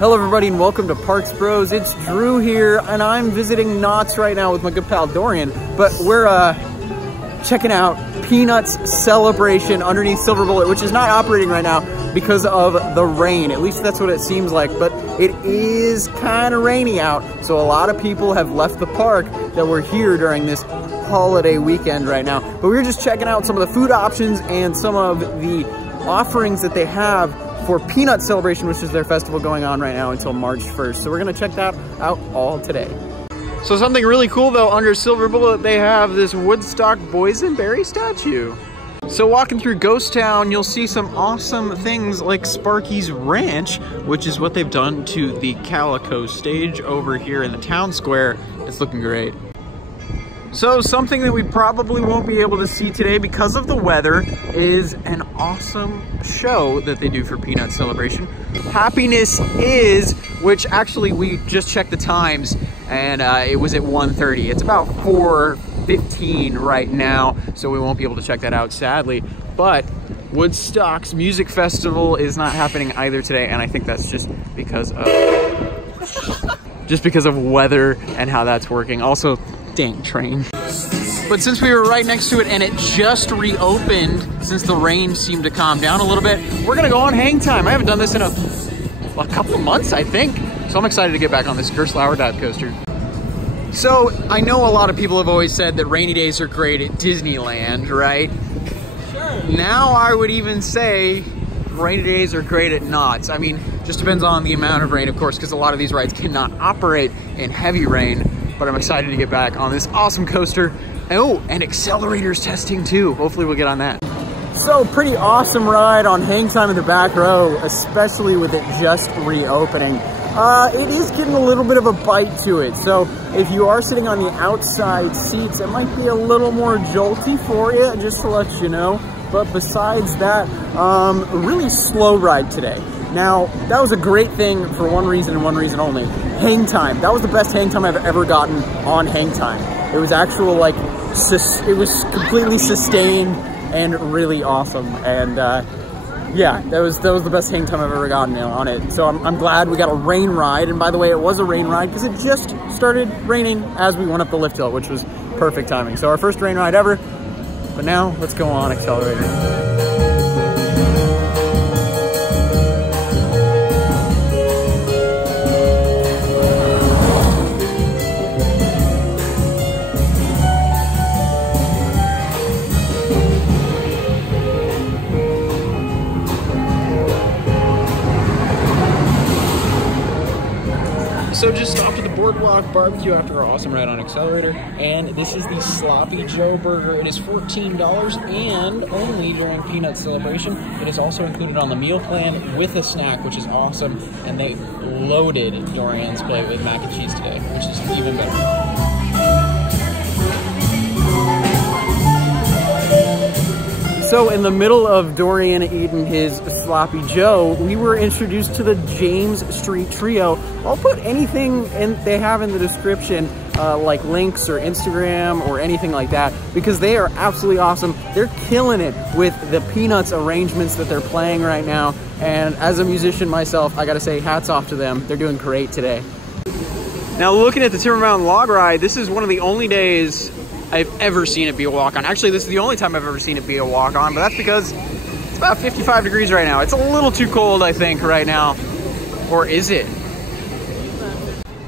Hello everybody and welcome to Parks Bros. It's Drew here and I'm visiting Knott's right now with my good pal Dorian. But we're checking out Peanuts Celebration underneath Silver Bullet, which is not operating right now because of the rain. At least that's what it seems like, but it is kind of rainy out. So a lot of people have left the park that were here during this holiday weekend right now. But we were just checking out some of the food options and some of the offerings that they have for Peanut Celebration, which is their festival going on right now until March 1st. So we're gonna check that out all today. So something really cool though, under Silver Bullet, they have this Woodstock boysenberry statue. So walking through Ghost Town, you'll see some awesome things like Sparky's Ranch, which is what they've done to the Calico stage over here in the town square. It's looking great. So something that we probably won't be able to see today because of the weather is an awesome show that they do for Peanut Celebration. Happiness Is, which actually we just checked the times and it was at 1:30. It's about 4:15 right now, so we won't be able to check that out sadly. But Woodstock's music festival is not happening either today, and I think that's just because of weather and how that's working. Also, dang train. But since we were right next to it and it just reopened, since the rain seemed to calm down a little bit, we're gonna go on hang time. I haven't done this in a couple of months, I think. So I'm excited to get back on this Gerstlauer dive coaster. So I know a lot of people have always said that rainy days are great at Disneyland, right? Sure. Now I would even say rainy days are great at Knott's. I mean, just depends on the amount of rain, of course, because a lot of these rides cannot operate in heavy rain. But I'm excited to get back on this awesome coaster. Oh, and accelerators testing too. Hopefully we'll get on that. So pretty awesome ride on hang time in the back row, especially with it just reopening. It is getting a little bit of a bite to it. So if you are sitting on the outside seats, it might be a little more jolty for you, just to let you know. But besides that, a really slow ride today. Now, that was a great thing for one reason and one reason only. Hang time. That was the best hang time I've ever gotten on hang time. It was actual, like, it was completely sustained and really awesome. And yeah, that was the best hang time I've ever gotten on it. So I'm glad we got a rain ride. And by the way, it was a rain ride because it just started raining as we went up the lift hill, which was perfect timing. So our first rain ride ever. But now let's go on accelerator. So just stopped at the Boardwalk Barbecue after our awesome ride on accelerator, and this is the Sloppy Joe Burger. It is $14 and only during Peanut Celebration. It is also included on the meal plan with a snack, which is awesome, and they loaded Dorian's plate with mac and cheese today, which is even better. So in the middle of Dorian eating his Sloppy Joe, we were introduced to the James Street Trio. I'll put anything they have in the description, like links or Instagram or anything like that, because they are absolutely awesome. They're killing it with the Peanuts arrangements that they're playing right now. And as a musician myself, I gotta say hats off to them. They're doing great today. Now looking at the Timber Mountain log ride, this is one of the only days I've ever seen it be a walk-on. Actually, this is the only time I've ever seen it be a walk-on, but that's because it's about 55 degrees right now. It's a little too cold, I think, right now. Or is it?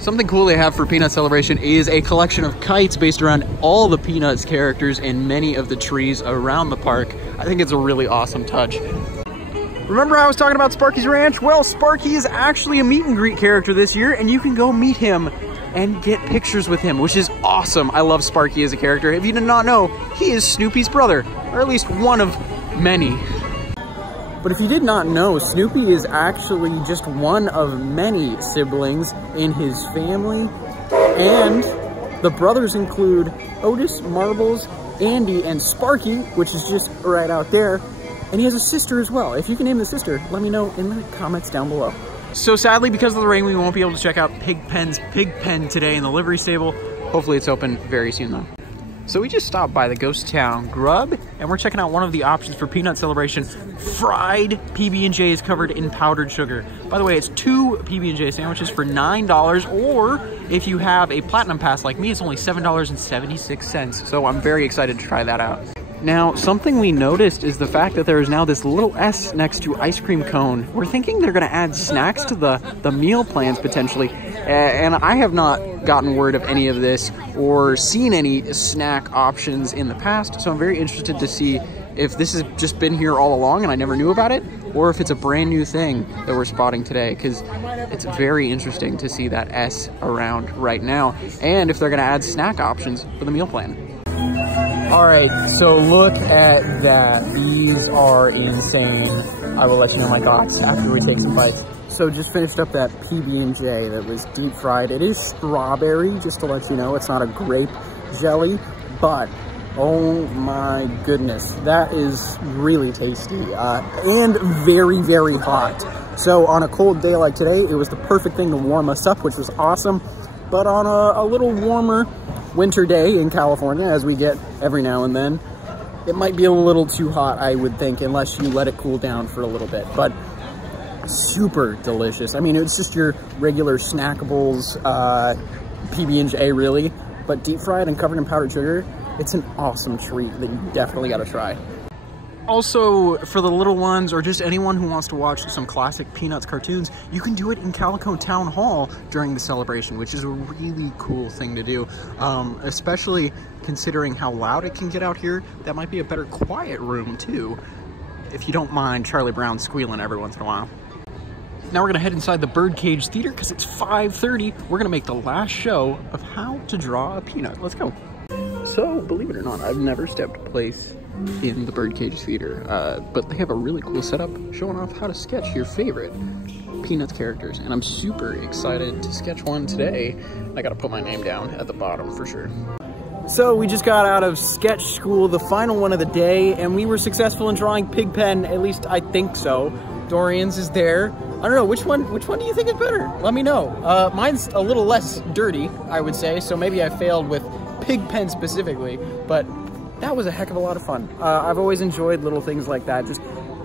Something cool they have for Peanut Celebration is a collection of kites based around all the Peanuts characters and many of the trees around the park. I think it's a really awesome touch. Remember I was talking about Sparky's Ranch? Well, Sparky is actually a meet and greet character this year, and you can go meet him and get pictures with him, which is awesome. I love Sparky as a character. If you did not know, he is Snoopy's brother, or at least one of many. But if you did not know, Snoopy is actually just one of many siblings in his family. And the brothers include Otis, Marbles, Andy, and Sparky, which is just right out there. And he has a sister as well. If you can name the sister, let me know in the comments down below. So sadly, because of the rain, we won't be able to check out Pigpen's pig pen today in the livery stable. Hopefully it's open very soon though. So we just stopped by the Ghost Town Grub, and we're checking out one of the options for Peanut Celebration. Fried PB&Js covered in powdered sugar. By the way, it's 2 PB&J sandwiches for $9, or if you have a Platinum Pass like me, it's only $7.76. So I'm very excited to try that out. Now, something we noticed is the fact that there is now this little S next to ice cream cone. We're thinking they're going to add snacks to the meal plans potentially. And I have not gotten word of any of this or seen any snack options in the past. So I'm very interested to see if this has just been here all along and I never knew about it, or if it's a brand new thing that we're spotting today, because it's very interesting to see that S around right now, and if they're going to add snack options for the meal plan. All right, so look at that. These are insane. I will let you know my thoughts after we take some bites. So just finished up that PB&J that was deep fried. It is strawberry, just to let you know. It's not a grape jelly, but oh my goodness, that is really tasty and very, very hot. So on a cold day like today, it was the perfect thing to warm us up, which was awesome. But on a little warmer winter day in California, as we get every now and then, it might be a little too hot, I would think, unless you let it cool down for a little bit. But super delicious. I mean, it's just your regular snackables PB&J, really, but deep fried and covered in powdered sugar. It's an awesome treat that you definitely got to try. Also, for the little ones or just anyone who wants to watch some classic Peanuts cartoons, you can do it in Calico Town Hall during the celebration, which is a really cool thing to do, especially considering how loud it can get out here. That might be a better quiet room too, if you don't mind Charlie Brown squealing every once in a while. Now we're gonna head inside the Birdcage Theater because it's 5:30. We're gonna make the last show of how to draw a peanut. Let's go. So, believe it or not, I've never stepped place in the Birdcage Theater, but they have a really cool setup showing off how to sketch your favorite Peanuts characters, and I'm super excited to sketch one today. I gotta put my name down at the bottom for sure. So we just got out of sketch school, the final one of the day, and we were successful in drawing Pigpen, at least I think so. Dorian's is there. I don't know, which one do you think is better? Let me know. Mine's a little less dirty, I would say, so maybe I failed with Pigpen specifically, but that was a heck of a lot of fun. I've always enjoyed little things like that, just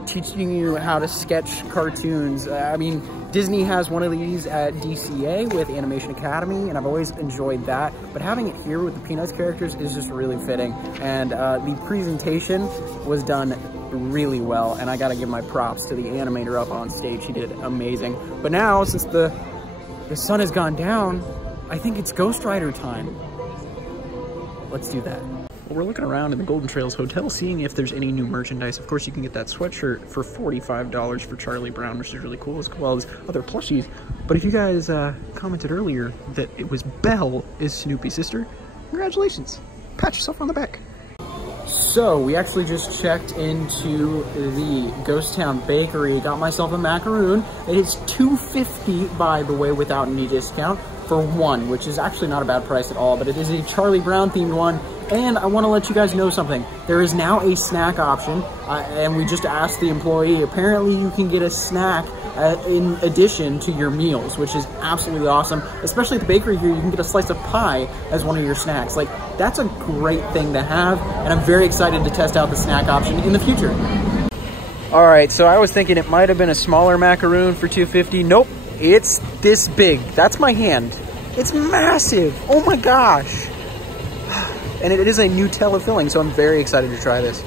teaching you how to sketch cartoons. I mean, Disney has one of these at DCA with Animation Academy, and I've always enjoyed that. But having it here with the Peanuts characters is just really fitting. And the presentation was done really well, and I gotta give my props to the animator up on stage. He did amazing. But now, since the sun has gone down, I think it's Ghost Rider time. Let's do that. Well, we're looking around in the Golden Trails Hotel, seeing if there's any new merchandise. Of course, you can get that sweatshirt for $45 for Charlie Brown, which is really cool, as well as other plushies. But if you guys commented earlier that it was Belle is Snoopy's sister, congratulations. Pat yourself on the back. So, we actually just checked into the Ghost Town Bakery, got myself a macaroon. It is $2.50, by the way, without any discount, for one, which is actually not a bad price at all, but it is a Charlie Brown themed one. And I want to let you guys know something. There is now a snack option, and we just asked the employee. Apparently, you can get a snack in addition to your meals, which is absolutely awesome. Especially at the bakery here, you can get a slice of pie as one of your snacks. Like, that's a great thing to have, and I'm very excited to test out the snack option in the future. All right, so I was thinking it might have been a smaller macaroon for $2.50. Nope, it's this big. That's my hand. It's massive. Oh my gosh. And it is a Nutella filling, so I'm very excited to try this.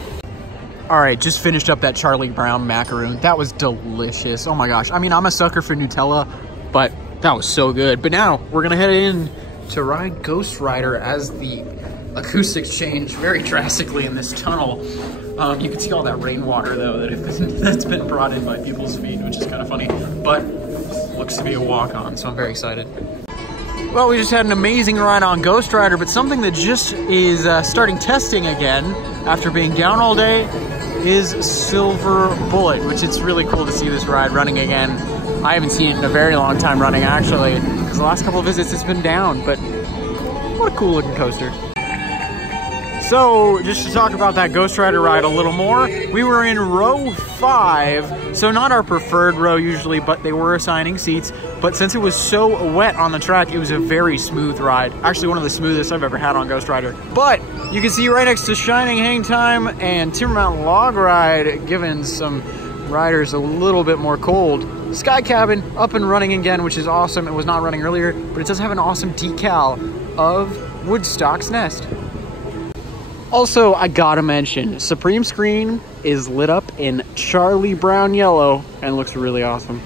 All right, just finished up that Charlie Brown macaroon. That was delicious. Oh my gosh. I mean, I'm a sucker for Nutella, but that was so good. But now we're gonna head in to ride Ghost Rider as the acoustics change very drastically in this tunnel. You can see all that rainwater though that's been brought in by people's feet, which is kind of funny, but looks to be a walk-on, so I'm very excited. Well, we just had an amazing ride on Ghost Rider, but something that just is starting testing again after being down all day is Silver Bullet, which it's really cool to see this ride running again. I haven't seen it in a very long time running, actually, because the last couple of visits it's been down, but what a cool looking coaster. So, just to talk about that Ghost Rider ride a little more, we were in row 5, so not our preferred row usually, but they were assigning seats. But since it was so wet on the track, it was a very smooth ride. Actually, one of the smoothest I've ever had on Ghost Rider. But you can see right next to Shining Hang Time and Timber Mountain Log Ride, giving some riders a little bit more cold. Sky Cabin up and running again, which is awesome. It was not running earlier, but it does have an awesome decal of Woodstock's Nest. Also, I gotta mention, Supreme Screen is lit up in Charlie Brown yellow and looks really awesome.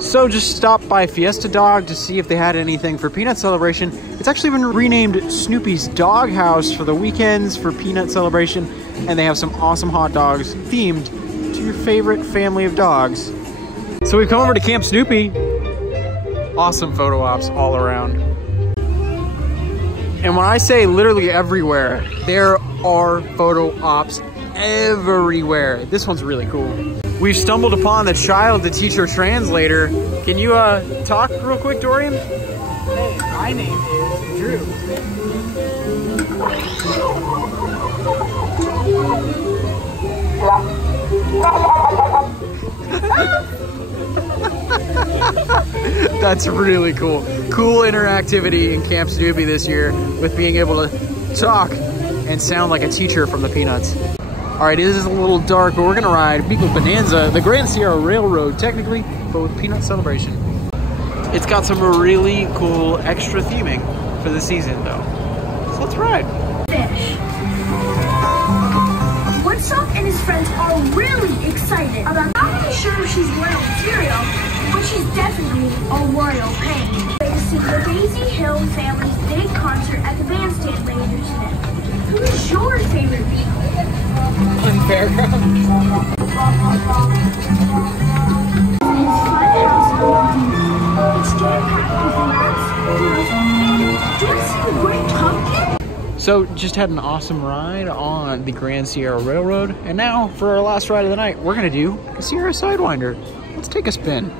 So just stopped by Fiesta Dog to see if they had anything for Peanut Celebration. It's actually been renamed Snoopy's Doghouse for the weekends for Peanut Celebration, and they have some awesome hot dogs themed to your favorite family of dogs. So we've come over to Camp Snoopy. Awesome photo ops all around. And when I say literally everywhere, there are photo ops everywhere. This one's really cool. We've stumbled upon the child to teacher translator. Can you talk real quick, Dorian? Hey, my name is Drew. That's really cool. Cool interactivity in Camp Snoopy this year with being able to talk and sound like a teacher from the Peanuts. All right, it is a little dark, but we're gonna ride Beagle Bonanza, the Grand Sierra Railroad technically, but with Peanut Celebration. It's got some really cool extra theming for the season though. So let's ride. Fish. Woodstock and his friends are really excited about not really sure if she's royal material, but she's definitely a royal pain. Way to see the Daisy Hill family's big concert at the bandstand later today. Who's your favorite Beagle? On Fairground. His fun house it's jam-packed with rats. Do I see the Great Pumpkin? So just had an awesome ride on the Grand Sierra Railroad, and now for our last ride of the night, we're gonna do a Sierra Sidewinder. Let's take a spin.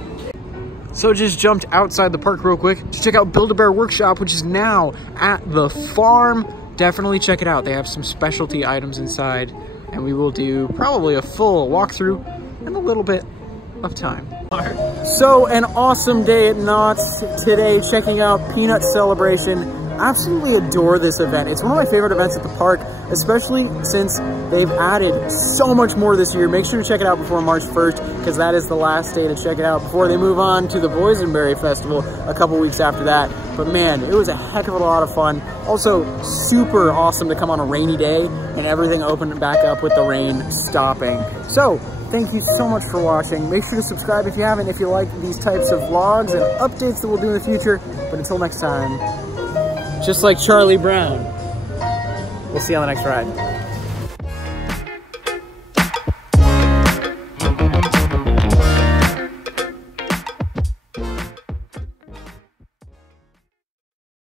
So just jumped outside the park real quick to check out Build-A-Bear Workshop, which is now at the farm. Definitely check it out. They have some specialty items inside, and we will do probably a full walkthrough in a little bit of time. So an awesome day at Knott today, checking out Peanut Celebration. Absolutely adore this event. It's one of my favorite events at the park, especially since they've added so much more this year. Make sure to check it out before March 1st, because that is the last day to check it out before they move on to the Boysenberry Festival a couple weeks after that. But man, it was a heck of a lot of fun. Also, super awesome to come on a rainy day and everything opened back up with the rain stopping. So, thank you so much for watching. Make sure to subscribe if you haven't, if you like these types of vlogs and updates that we'll do in the future. But until next time, just like Charlie Brown, we'll see you on the next ride.